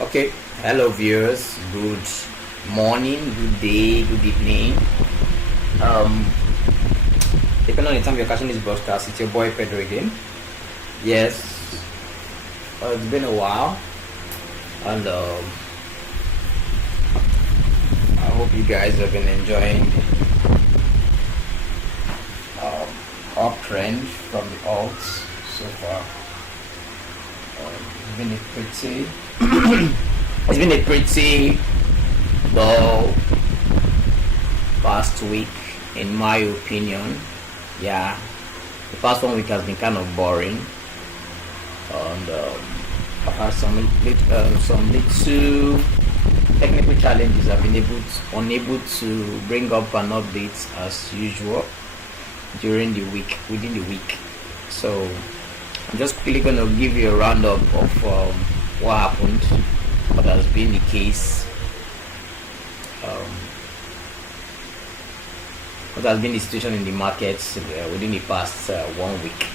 Okay, hello viewers. Good morning, good day, good evening. Um, Depending on the time you're catching this broadcast, it's your boy Pedro again. Yes, it's been a while, and I hope you guys have been enjoying the uptrend from the alts so far. It's been a pretty, it's been a pretty dull past week, in my opinion. Yeah, the past 1 week has been kind of boring, and I've had some little technical challenges. I've been unable to bring up an update as usual during the week, within the week. So I'm just quickly going to give you a roundup of what happened, what has been the case, what has been the situation in the markets within the past 1 week.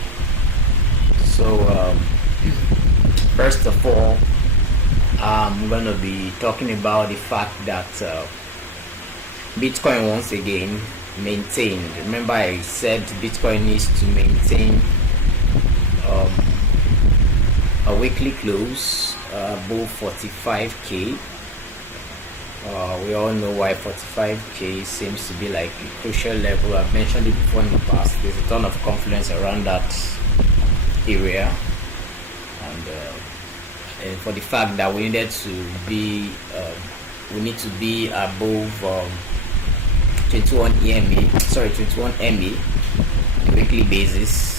So first of all, I'm going to be talking about the fact that Bitcoin once again maintained. Remember, I said Bitcoin needs to maintain a weekly close above 45k. We all know why 45k seems to be like a crucial level. I've mentioned it before in the past. There's a ton of confluence around that area, and for the fact that we need to be above 21 MA on a weekly basis.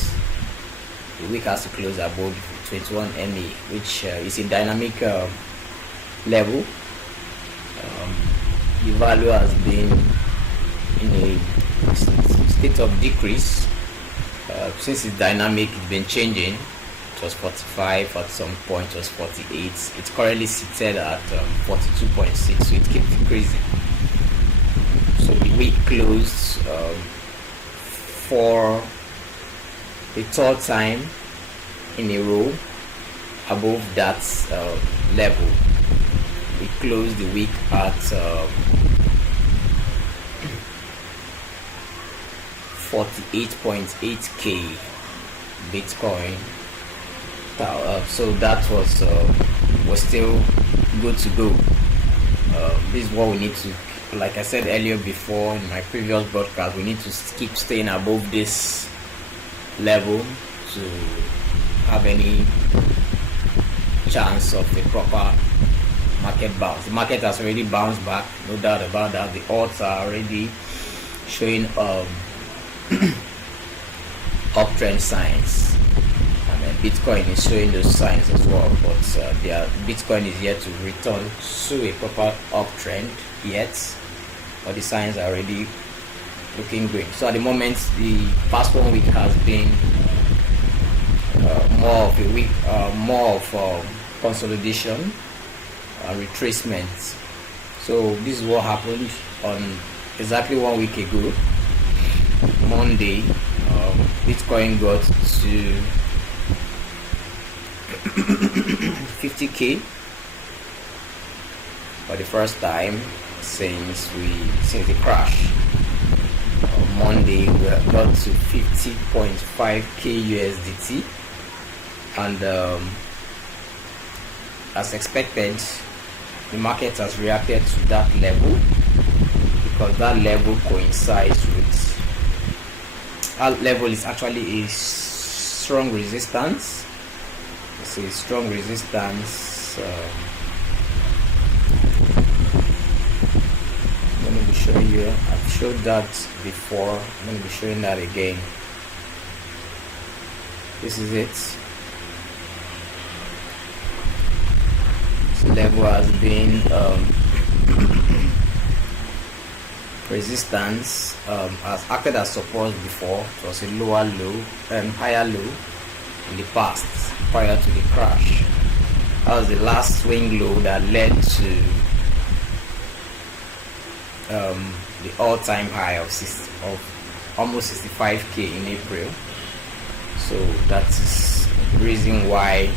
The week has to close above 21 MA, which is a dynamic level. The value has been in a state of decrease since it's dynamic. It's been changing. It was 45 at some point, it was 48. It's currently seated at 42.6, so it keeps decreasing. So the week closed for the third time in a row above that level. We closed the week at 48.8k Bitcoin. So that was still good to go. This is what we need to, like I said earlier before in my previous broadcast, we need to keep staying above this level to have any chance of a proper market bounce. The market has already bounced back, no doubt about that. The odds are already showing uptrend signs, and then Bitcoin is showing those signs as well, but Bitcoin is yet to return to a proper uptrend yet, but the signs are already looking green. So at the moment, the past 1 week has been more of consolidation and retracement. So this is what happened on exactly 1 week ago. Monday, Bitcoin got to 50k for the first time since the crash. Monday we got to 50.5k USDT, and as expected, the market has reacted to that level because that level coincides with, that level is actually a strong resistance. It's a strong resistance. I'm going to be showing you, I've showed that before, I'm going to be showing that again. This is it. This level has been resistance, has acted as support before. It was a lower low and higher low in the past prior to the crash. That was the last swing low that led to the all-time high of almost 65k in April. So that is the reason why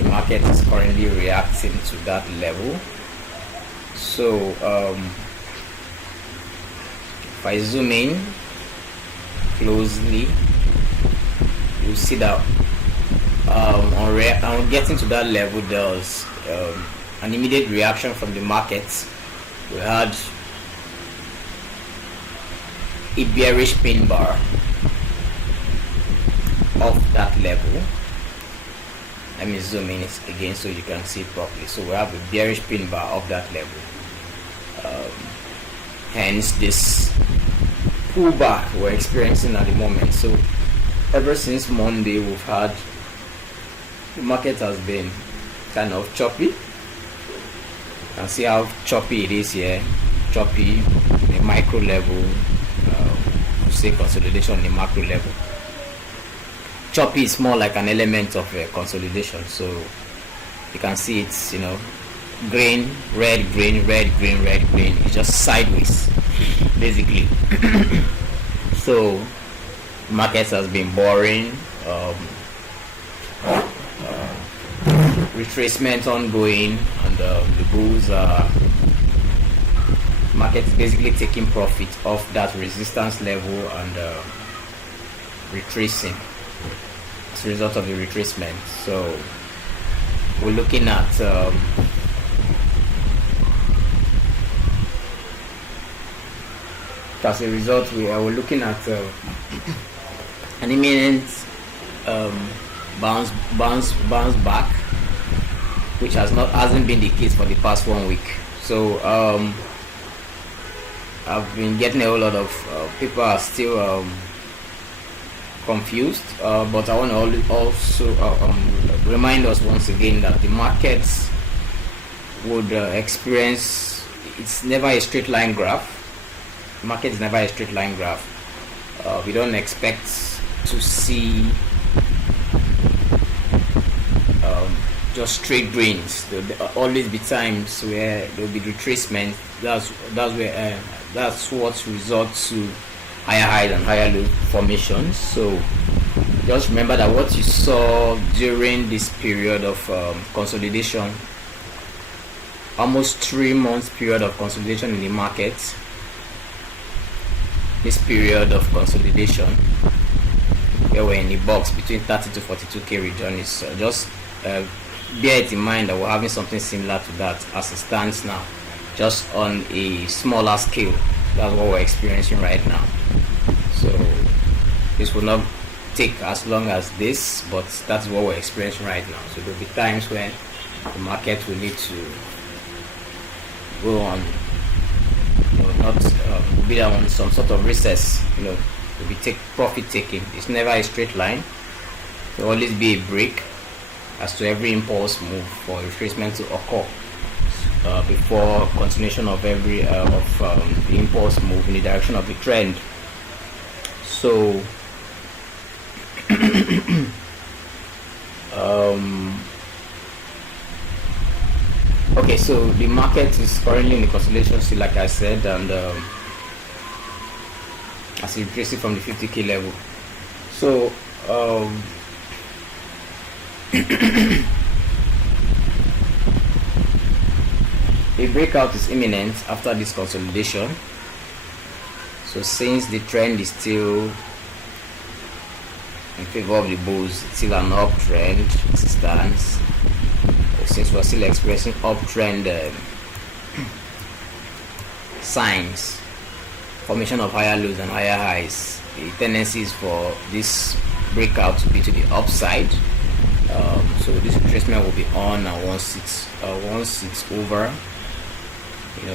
the market is currently reacting to that level. So if I zoom in closely, you see that on getting to that level, there was an immediate reaction from the markets. We had a bearish pin bar off that level. Let me zoom in again so you can see properly. So we have a bearish pin bar off that level. Hence this pullback we're experiencing at the moment. So ever since Monday, we've had the market has been kind of choppy. You can see how choppy it is here. Choppy on the micro level, say consolidation on the macro level. Choppy is more like an element of consolidation. So you can see it's, you know, green, red, green, red, green, red, green. It's just sideways, basically. So markets has been boring. Retracement ongoing, and the bulls are market is basically taking profit off that resistance level and retracing as a result of the retracement. So we're looking at as a result we're looking at an imminent bounce back, which hasn't been the case for the past 1 week. So I've been getting a whole lot of people are still confused, but I want to also remind us once again that the markets would experience, it's never a straight line graph. Market is never a straight line graph. We don't expect to see just straight greens. There'll always be times where there'll be retracement. That's what results to higher highs and higher low formations. So just remember that what you saw during this period of consolidation, almost 3 months period of consolidation in the market, this period of consolidation where we're in the box between 30 to 42k region is just bear it in mind that we're having something similar to that as it stands now, just on a smaller scale. That's what we're experiencing right now. So this will not take as long as this, but that's what we're experiencing right now. So there'll be times when the market will need to go on, not be on some sort of recess, will be profit taking. It's never a straight line. There will always be a break as to every impulse move for retracement to occur before continuation of every the impulse move in the direction of the trend. So okay, so the market is currently in the consolidation still, like I said, and as you trace it from the 50k level. So a breakout is imminent after this consolidation. So since the trend is still in favor of the bulls, it's still an uptrend stance. Since we're still experiencing uptrend signs, formation of higher lows and higher highs, the tendency is for this breakout to be to the upside. So this retracement will be on, and once it's over,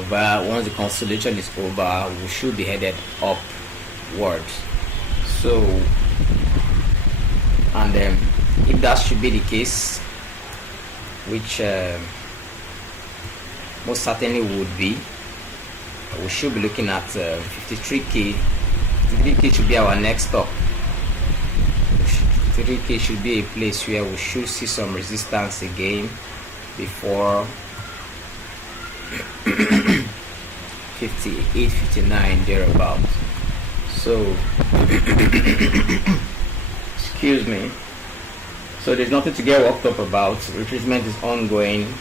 but once the consolidation is over, we should be headed upward. So, and if that should be the case, which most certainly would be, we should be looking at 53k. 53k should be our next stop. 53k should be a place where we should see some resistance again before 58, 59 thereabout. So excuse me. So there's nothing to get worked up about. Retracement is ongoing,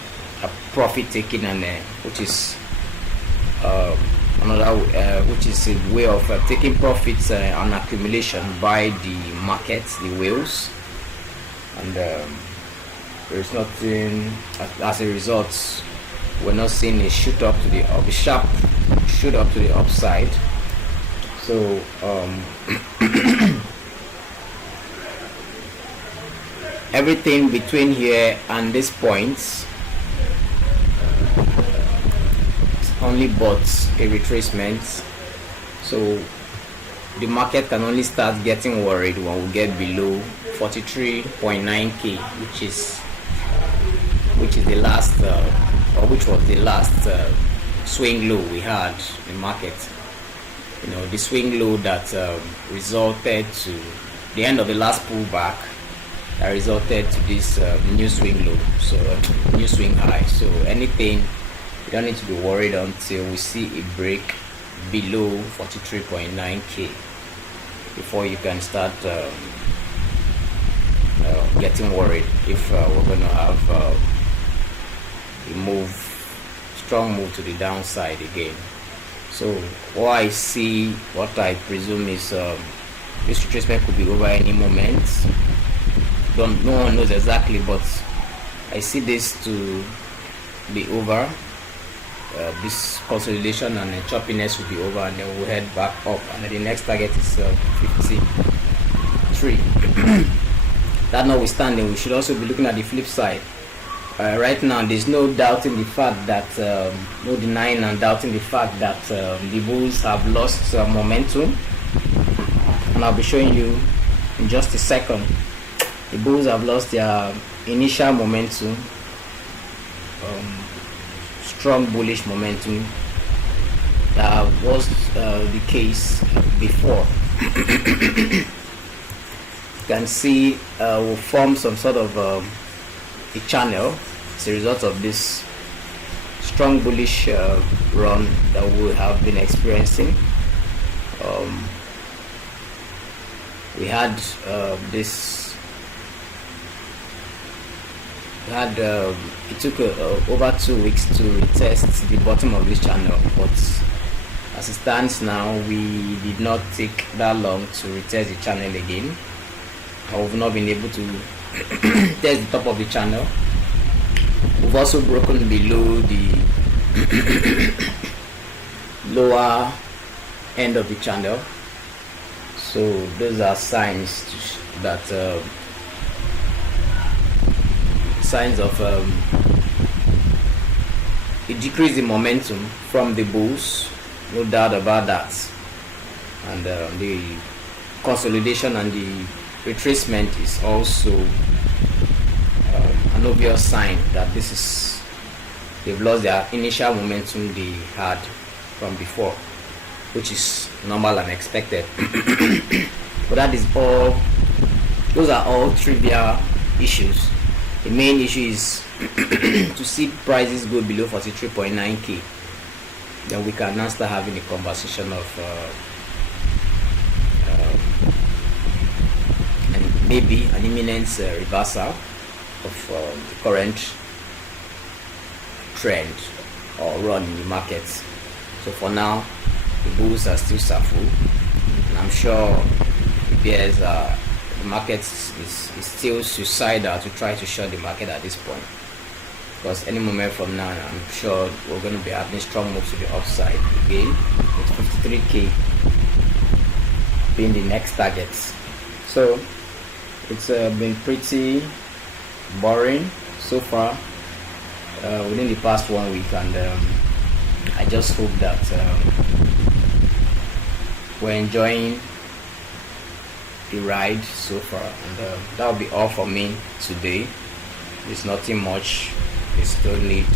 profit taking, and which is another which is a way of taking profits on accumulation by the markets, the whales, and there's nothing as a result. We're not seeing a shoot up to the up, a sharp shoot up to the upside. So everything between here and this point only but a retracement. So the market can only start getting worried when we get below 43.9k, which is the last or which was the last swing low we had in market. You know, the swing low that resulted to the end of the last pullback that resulted to this new swing low, so new swing high. So anything, you don't need to be worried until we see a break below 43.9k before you can start getting worried if we're going to have a strong move to the downside again. So what I see, what I presume is this retracement could be over any moment. No one knows exactly, but I see this to be over. This consolidation and choppiness will be over, and then we'll head back up, and then the next target is 53. That notwithstanding, we should also be looking at the flip side. Right now, there's no doubting the fact that no denying and doubting the fact that the bulls have lost momentum, and I'll be showing you in just a second. The bulls have lost their initial momentum, strong bullish momentum that was the case before. You can see we'll form some sort of a channel as a result of this strong bullish run that we have been experiencing. We had it took over 2 weeks to retest the bottom of this channel, but as it stands now, we did not take that long to retest the channel again. We've not been able to test the top of the channel. We've also broken below the lower end of the channel. So those are signs that signs of a decrease in momentum from the bulls, no doubt about that, and the consolidation and the retracement is also an obvious sign that they've lost their initial momentum they had from before, which is normal and expected. But those are all trivial issues. The main issue is to see prices go below 43.9k. Then we can now start having a conversation of and maybe an imminent reversal of the current trend or run in the market. So for now, the bulls are still suffering, and I'm sure the bears are. The market is still suicidal to try to short the market at this point, because any moment from now, I'm sure we're going to be having strong moves to the upside again, with 53k being the next target. So it's been pretty boring so far within the past 1 week, and I just hope that we're enjoying the ride so far, and that will be all for me today. There's nothing much. We still need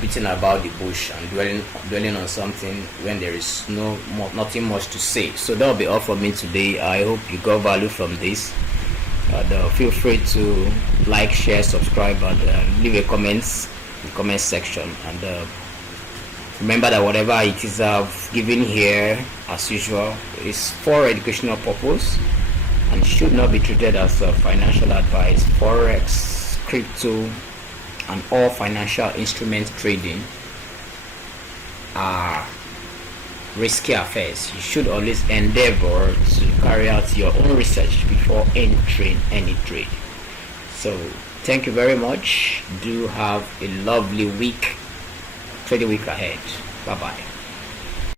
beating about the bush and dwelling on something when there is nothing much to say. So that will be all for me today. I hope you got value from this. Feel free to like, share, subscribe, and leave a comments in the comment section. And remember that whatever it is I've given here, as usual, is for educational purpose. and should not be treated as financial advice. Forex, crypto, and all financial instrument trading are risky affairs. You should always endeavor to carry out your own research before entering any trade. So thank you very much. Do have a lovely week, trading week ahead. Bye bye.